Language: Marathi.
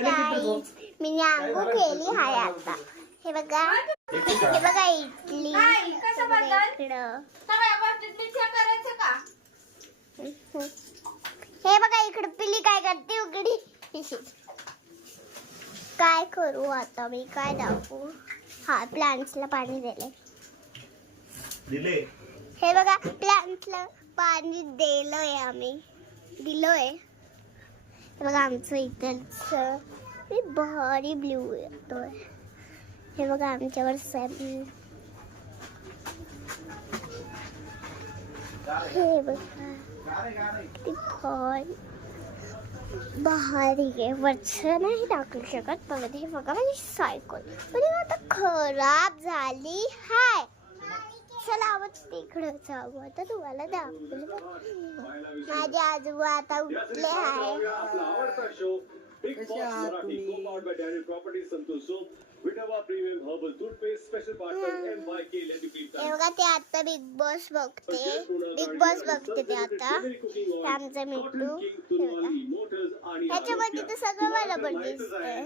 गाईज मी आंघोळ केली हाय आता. हे बघा इडली इकडं. हे बघा इकडं पिली काय करते उघडी. काय करू आता मी, काय दाखवू. हा प्लांट्सला पाणी दिले. हे बघा प्लांट्सला पाणी दिलोय आम्ही, दिलोय. हे बघा आमचं इथंच भारी ब्ल्यू येतोय. हे बघा आमच्यावर हे बघा किती भारी आहे. वरचं नाही टाकू शकत. बघा हे बघा माझी सायकल आता खराब झाली हाय. चला आवत तिकडं जाऊ. आता तुम्हाला दाखवलं. माझे आजोबा आता उठले आहे. बघा ते आता बिग बॉस बघते ते आता. आमचं मिठू ह्याच्यामध्ये तर सगळं मला पण दिसतंय.